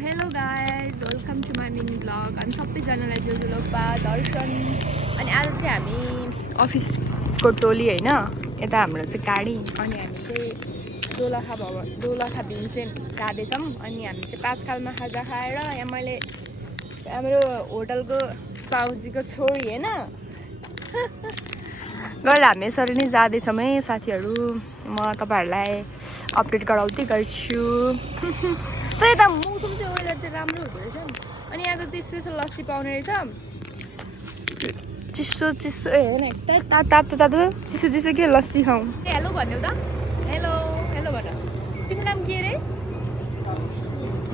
Hello guys welcome to my mini blog अनि सबैजनालाई जोजोलोपा दर्शन अनि आज चाहिँ हामी अफिसको टोली होइन यता हाम्रो चाहिँ गाडी अनि हामी चाहिँ दोलखा भीमसेन जाँदैछौँ अनि हामी चाहिँ पाँचखालमा खाजा खाएर यहाँ मैले हाम्रो होटलको साउजीको छोरी होइन गरेर हामी यसरी नै जाँदैछौँ है साथीहरू म तपाईँहरूलाई अपडेट गराउँदै गर्छु त यता मौसम चाहिँ वेदर चाहिँ राम्रो हुँदो रहेछ नि अनि यहाँको चाहिँ चिसो लस्सी पाउने रहेछ चिसो चिसो हेर्न तातो चिसो के लस्सी खाउँ हेलो भन्यौ त हेलो हेलो भन तिम्रो नाम के अरे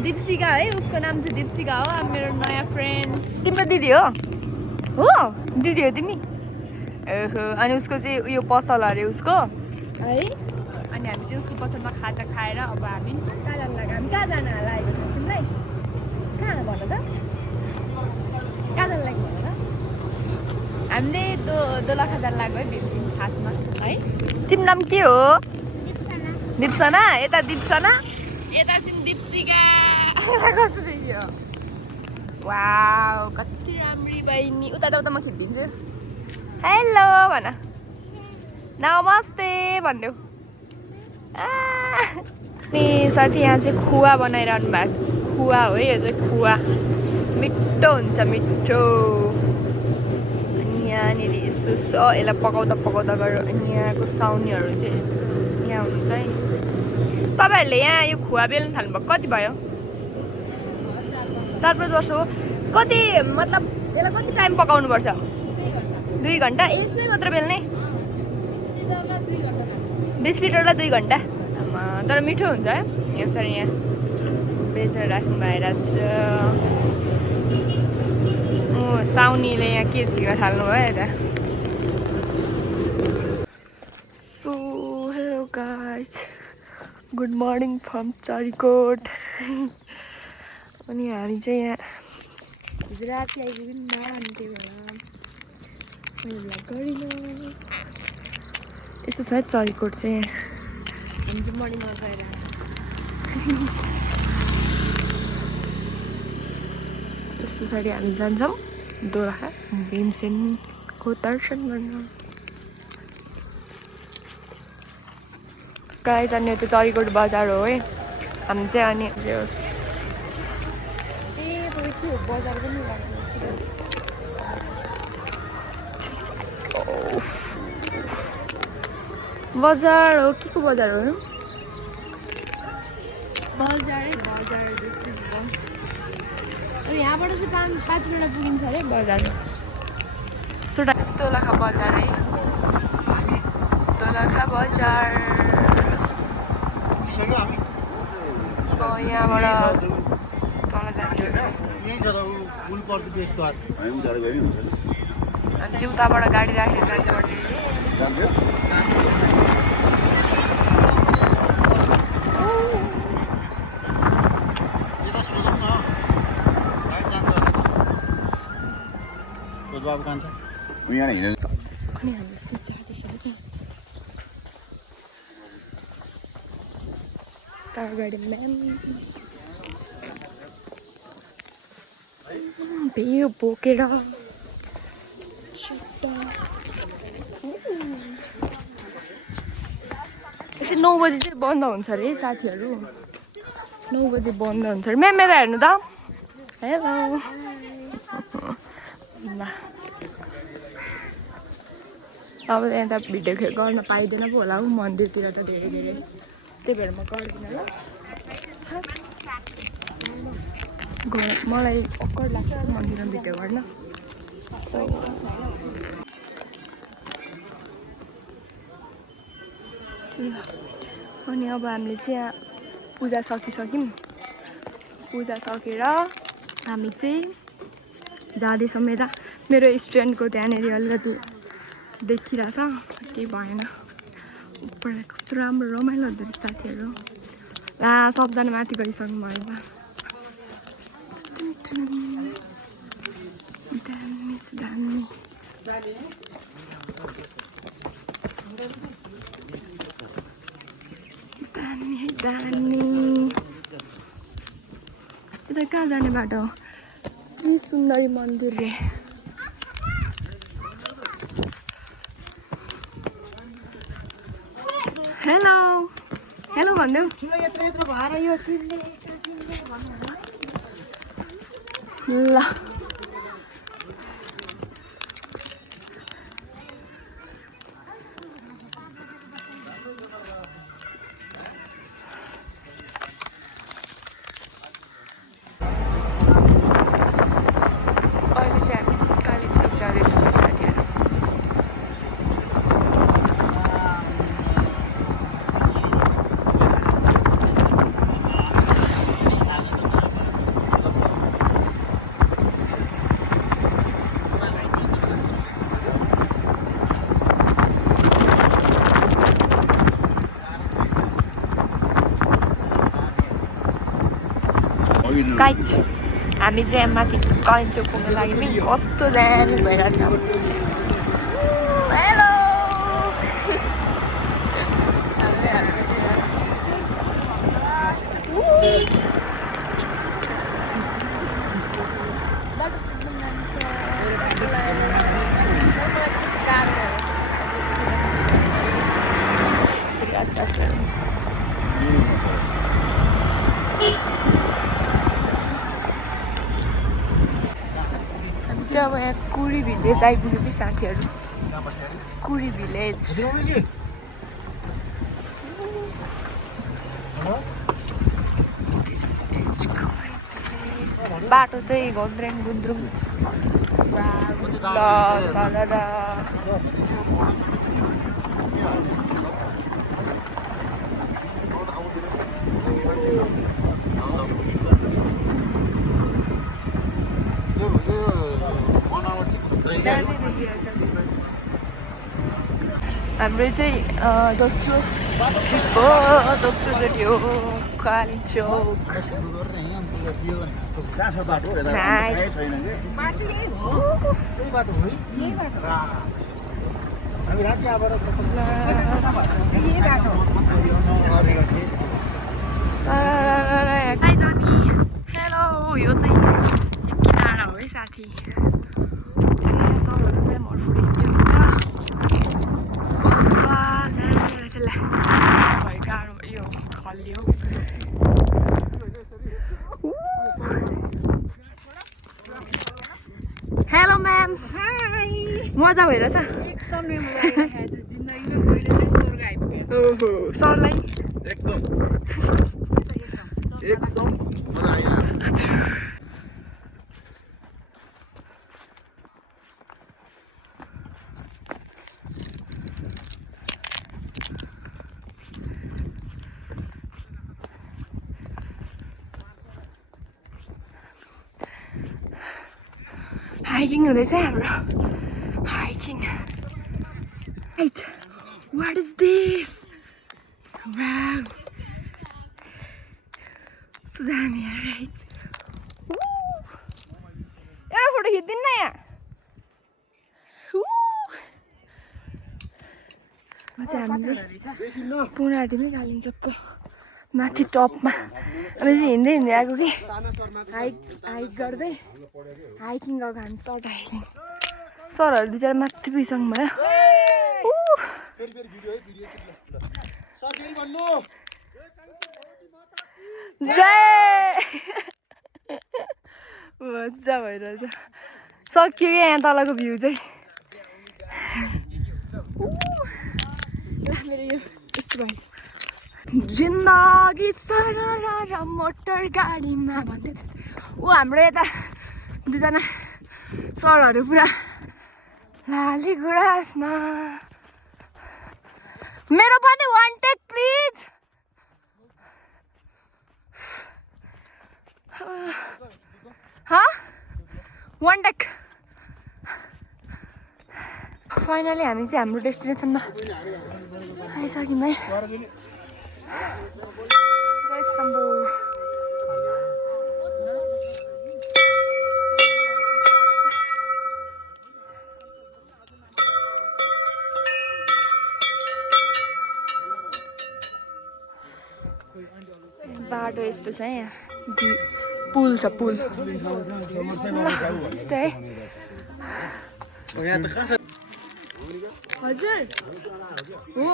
दीप्सिका है उसको नाम चाहिँ दीप्सिका हो अब मेरो नयाँ फ्रेन्ड तिम्रो दिदी हो दिदी हो तिमी ओहो अनि उसको चाहिँ उयो पसल अरे उसको है अनि हामी चाहिँ उसको पसलमा खाजा खाएर अब हामी कहाँ जानु लाग्यो हामी कहाँ जान लागेको छ तिमीलाई कहाँ भन त कहाँ जानु लाग्यो भन त हामीले दोलखा जानु लाग्यो है भीमसिङ खासमा है तिम्रो नाम के हो दिप्सना यता दिप्सना यता चाहिँ दिप्सिका कस्तो देखियो वाउ कति राम्री बहिनी उता म खिचिदिन्छु हेलो भन नमस्ते भनिदेऊ अनि साथी यहाँ चाहिँ खुवा बनाइरहनु भएको छ खुवा हो है यो चाहिँ खुवा मिठो हुन्छ मिठो अनि यहाँनिर यस्तो यसलाई पकाउँदा गयो अनि यहाँको साउनीहरू चाहिँ यस्तो यहाँ हुन्छ है तपाईँहरूले यहाँ यो खुवा बेल्नु थाल्नुभएको कति भयो 4-5 वर्ष हो कति मतलब यसलाई कति टाइम पकाउनुपर्छ 2 घन्टा यसमै मात्र बेल्ने 20 लिटरलाई 2 घन्टा तर मिठो हुन्छ है यसरी यहाँ बेचेर राख्नु भइरहेको छ साउनीले यहाँ के झिक्न थाल्नु भयो यता hello guys good morning from Charikot अनि हामी चाहिँ यहाँ हिजो राति आइपुग्यौँ नि अनि त्यही भएर गरिन यस्तो छ चरीकोट चाहिँ हामी चाहिँ मर्निङमा गएर त्यस पछाडि हामी जान्छौँ दोलखा भीमसेनको दर्शन गर्न गाइज अनि यो चाहिँ चरीकोट बजार हो है हामी चाहिँ अनि चाहिँ होस् बजार पनि बजार हो के को बजार हो बजार यहाँबाट चाहिँ 5 मिनट पुगिन्छ अरे बजार दोलखा बजार है दोलखा बजार यहाँबाट तल जान्छ अनि चाहिँ उताबाट गाडी राखेर जानुपर्ने अनि हामी गाडी भेयो बोकेर चाहिँ 9 बजी चाहिँ बन्द हुन्छ अरे साथीहरू 9 बजी बन्द हुन्छ अरे म्याम यता हेर्नु त हेलो ल अब यहाँ त भिडियो गर्न पाइँदैन पो होला हौ मन्दिरतिर त धेरै त्यही भएर म गर्दिनँ ल मलाई अक्कड लाग्छ मन्दिरमा भिडियो गर्न सो अनि अब हामीले चाहिँ यहाँ पूजा सकिसक्यौँ पूजा सकेर हामी चाहिँ जाँदैछौँ मेरो स्ट्यान्डको त्यहाँनिर अलिकति देखिरहेछ केही भएन उपर कस्तो राम्रो रमाइलो हुँदो रहेछ साथीहरू ला सबजना माथि गइसक्नु भयो दामी दामी यता कहाँ जाने बाटो हो? सुन्दरी मन्दिर रे। हेलो हेलो भन्देऊ ल। अहिले चाहिँ हामी कालिम्पोङ जाँदैछौँ साथीहरू। गाइज हामी चाहिँ माथि कालिम्पोङ पुग्नु लागि पनि कस्तो दामी भइरहेछ। हेलो अब यहाँ कुरी भिलेज आइपुग्यो कि साथीहरू। कुरी भिलेज बाटो चाहिँ घोन्द्रेन गुन्द्रुङ ल सलदा। हाम्रो चाहिँ दोस्रो ट्रिप हो, दोस्रोचोटि हो कालिम्पोङ। हेलो यो चाहिँ किनारा हो है साथी। सरहरू म्यामहरू फुडिन्थ्यो हुन्छ गाह्रो यो हल्लियो। हेलो म्याम, मजा भइरहेछ एकदमै। सरलाई एकदम मजा आइरहेको। हाइकिङ हुँदैछ हाम्रो। Hiking. What is this? Wow. So दामी right? एउटा फोटो खिच्दिन न यहाँ। हामी चाहिँ पुनाटीमै कालिम्पोङको माथि टपमा हामी चाहिँ हिँड्दै हिँड्दै आएको कि हाइक गर्दै हाइकिङ गएको हामी। Short hiking. सरहरू बिचरा माथि पुगिसक्नु भयो। जय मजा भइरहेछ। सक्यो क्या यहाँ तलको भ्यू चाहिँ। मेरो यो जिन्दगी सरर मोटर गाडीमा भन्दै ऊ हाम्रो यता दुईजना सरहरू पुरा लाली गुराँसमा। मेरो पनि one take please. One take. Finally हामी चाहिँ हाम्रो डेस्टिनेसनमा आइसक्यौँ है। जय शम्भु। बाटो यस्तो छ यहाँ पुल छ पुल यस्तै हजुर हो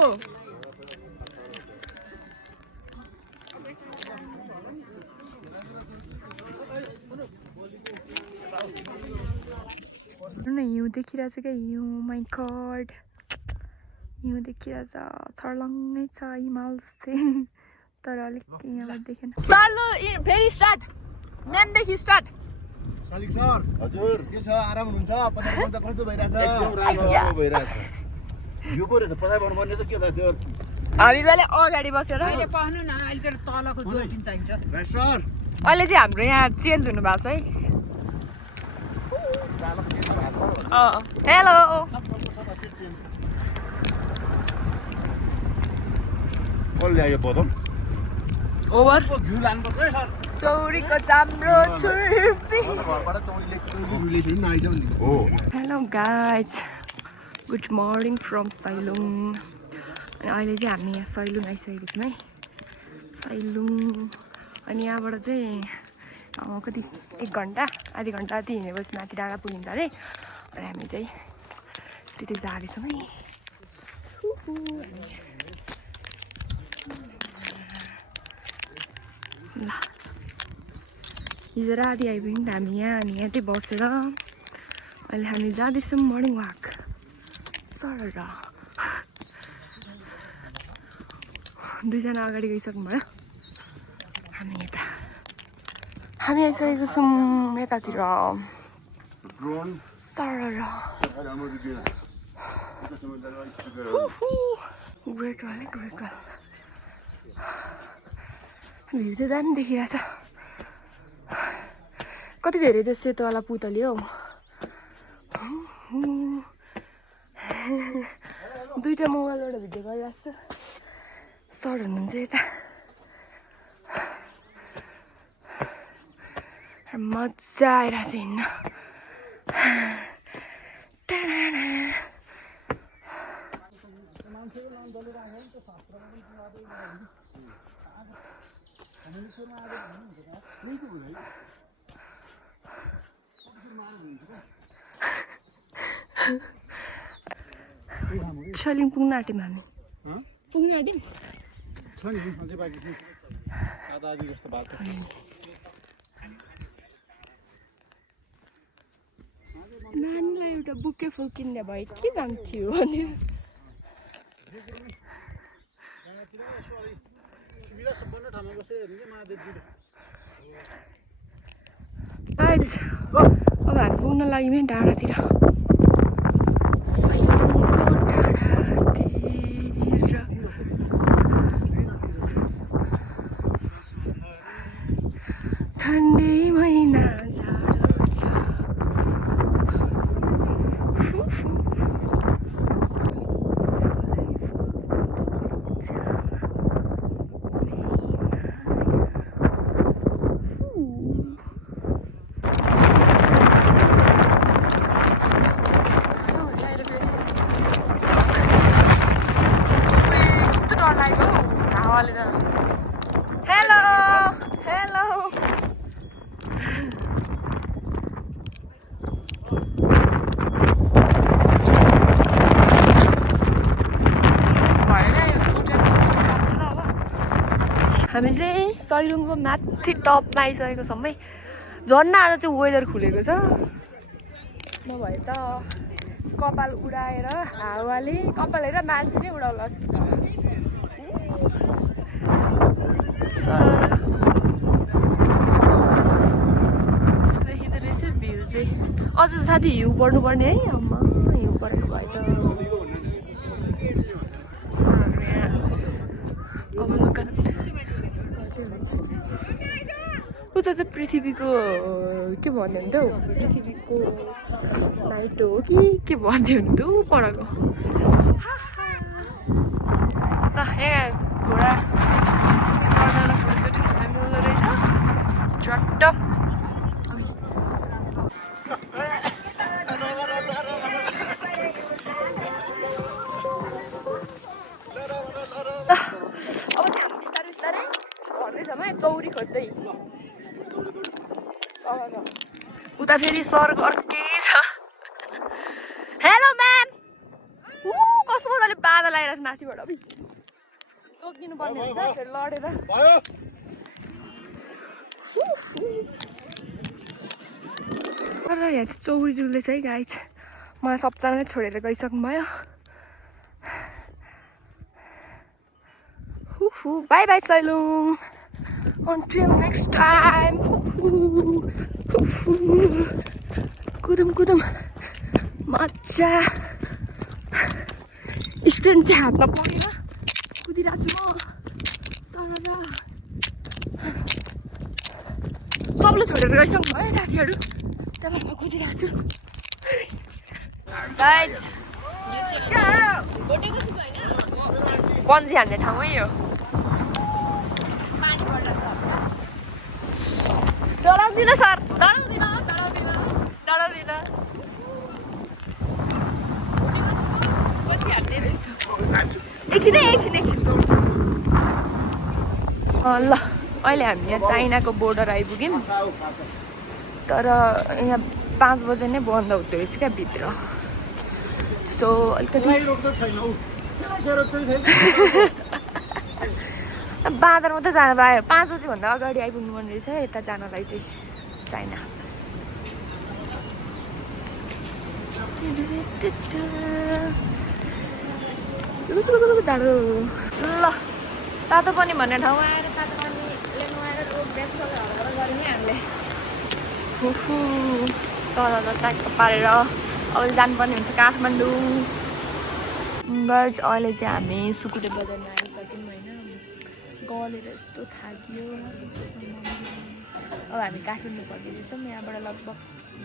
हिउँ देखिरहेछ क्या हिउँ माइ गड हिउँ देखिरहेछ छर्लङ्गै छ हिमाल जस्तै तर अलिक यहाँबाट देखेन चालु फेरि स्टार्ट मेनदेखि स्टार्ट हजुर के छ आराम हुनुहुन्छ पछाडि कस्तो भइरहेछ एकदम राम्रो भइरहेछ यो पो रहेछ पछाडि भन्नुपर्ने त के त त्यो हामी बेला अगाडि बसेर अहिले पाउनु न अहिले त तलको जोडिन चाहिन्छ सर अहिले चाहिँ हाम्रो यहाँ चेन्ज हुनु भएको छ है हेलो कसले ल्यायो बदम ओभर घिउ लानुपर्छ है सर चौरीको चाम्रो छुर्पी घरबाट चौरीले फेरि आइजाउ नि हो hello guys good morning from Sailung अनि अहिले चाहिँ हामी यहाँ साइलुङ आइसकेको छौँ है साइलुङ अनि यहाँबाट चाहिँ कति 1 घन्टा आधी घन्टा जति हिँडेपछि माथि डाँडा पुगिन्छ अरे अनि हामी चाहिँ त्यति जाँदैछौँ है ल हिजो राति आइपुग्यौँ नि त हामी यहाँ अनि यहाँ चाहिँ बसेर अहिले हामी जाँदैछौँ मर्निङ वाक सर दुईजना अगाडि गइसक्नुभयो हामी यता हामी आइसकेको छौँ यतातिर सर ग्रेट वाल भ्यू चाहिँ दामी देखिरहेछ कति धेरै त्यो सेतोवाला पुतली हौ दुईटा मोबाइलबाट भिडियो गरिरहेको छु सर हुनुहुन्छ यता मजा आइरहेछ हिँड्न छलिङ पुग्न आँट्यौँ हामी पुग्न आँट्यौँ छ नि अझै बाँकी छ आधा आधी जस्तो बाटो नानीलाई एउटा बुके फुल किन्ने भए के जान्थ्यो भनेर सुविधा सम्पन्न ठाउँमा बसेर हेर्नु महादेव अब हामी पुग्न लाग्यौँ है डाँडातिर साइलुङको डाँडातिर ठन्डे महिना जाडो छ हेलो हेलो हामी चाहिँ सैलुङको माथि टपमा आइसकेको छौँ है झन् आज चाहिँ वेदर खुलेको छ नभए त कपाल उडाएर हावाले कपाल हेरेर मान्छे नै उडाउला जस्तो छ देखिँदो रहेछ भ्यू चाहिँ अझ साथी हिउँ पर्नुपर्ने है अम्मा हिउँ परेको भए त अवलोकन उता चाहिँ पृथ्वीको के भन्यो भने त हौ पृथ्वीको नाइट हो कि भन्थ्यो भने त ऊ परको ल यहाँ घोडा चढ्दा फोटोसोटो खिच्न मिल्दो रहेछ चट्ट अब चाहिँ हामी बिस्तारै बिस्तारै झर्दैछौँ है चौरी खोज्दै उता फेरि सरको अर्कै छ हेलो म्याम कस्तो मजाले बाधा लगाइरहेको छ माथिबाट जोगिनु पर्ने हुन्छ फेरि लडेर भयो यहाँ चाहिँ चौरी डुल्दैछ है गाइज मलाई सबजनाले छोडेर गइसक्नु भयो by by Sailung until next time कुदुम मजा स्ट्यान्ड चाहिँ हातमा परेर कुदिरहेको छु म सरर सबले छोडेर गइसक्नु भयो साथीहरू तब म कुदिरहेको छु गाइज पन्जी हान्ने ठाउँ है यो डराउँदिन सर डराउँदिन एकछिन ल अहिले हामी यहाँ चाइनाको बोर्डर आइपुग्यौँ तर यहाँ 5 बजे नै बन्द हुँदो रहेछ क्या भित्र सो अलिकति बाँदरमा त जानु पायो 5 बजीभन्दा अगाडि आइपुग्नु पर्ने रहेछ यता जानलाई चाहिँ चाइना ल तातो पानी भन्ने ठाउँमा आएर तातो पानी लिनु आएर रोड ब्याग सबै हल्का गऱ्यौँ नि हामीले तर ट्याक्क पारेर अब जानुपर्ने हुन्छ काठमाडौँ गाइज अहिले चाहिँ हामी सुकुटे बजारमा आइसक्यौँ होइन गलेर यस्तो थाक्यो अब हामी काठमाडौँ पुग्दैछौँ यहाँबाट लगभग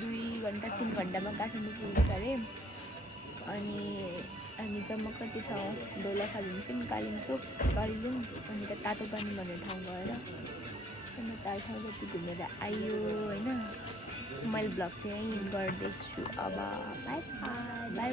2 घन्टा 3 घन्टामा काठमाडौँ पुग्छ अरे अनि हामी जम्मा कति ठाउँ दोलाखाली हुन्छौँ कालिम्पोङ सैलुङ अनि त तातो पानी भन्ने ठाउँ गएर 4 ठाउँ जति घुमेर आयो होइन मैले भ्लग चाहिँ यहीँ गर्दैछु अब बाई बाई